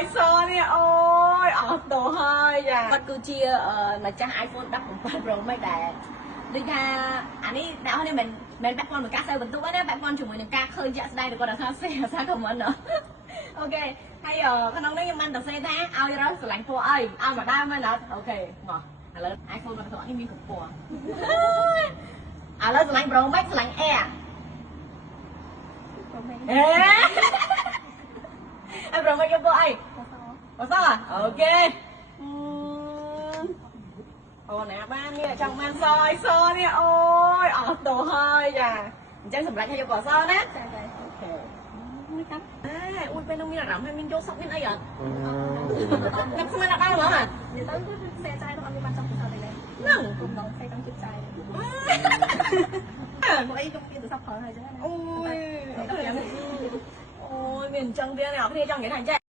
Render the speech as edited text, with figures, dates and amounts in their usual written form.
យសនេះអូយអត់ទោះហើយចាគាត់គឺជាម្ចាស់ iPhone 17 Pro Max ដែរដូចថាអានេះអ្នកនេះមិនពាក់ព័ន្ធនឹងការសេបន្ទុកទេណាពាក់ព័ន្ធជាមួយនឹងការឃើញជាក់ស្ដែងរបស់គាត់ថាសេអាសា comment អូខេហើយក្នុងនេះខ្ញុំបានទៅសេថាឲ្យរើសស្រឡាញ់ពណ៌អីឲ្យមកដើមមែនអត់អូខេមកឥឡូវ iPhone 17នេះមានគ្រប់ពណ៌ឥឡូវស្រឡាញ់ Pro Max ស្រឡាញ់ Air អេអើ Pro Max យកពណ៌អីពណ៌សអូខេអូណាបាននេះចង់បានសអីសនេះអូយអត់ទោះហើយចាអញ្ចឹងសម្រាប់ឲ្យយកពណ៌សណាចាចាអូខេមួយកាប់អួយពេលនោះមានអារម្មណ៍ថាមានយកសុកមានអីអត់ខ្ញុំស្មានអត់បានហ្មងហ៎និយាយទៅគឺសេចាយនោះអត់មានបានចង់ពិសោធន៍ទេហ្នឹងគុំដងសេតាំងចិត្តចាយមកអីខ្ញុំមានទៅសក់ប្រើហើយអញ្ចឹងណាអូយមានអញ្ចឹងទៀតអ្នកគ្នាចង់និយាយថាអញ្ចឹង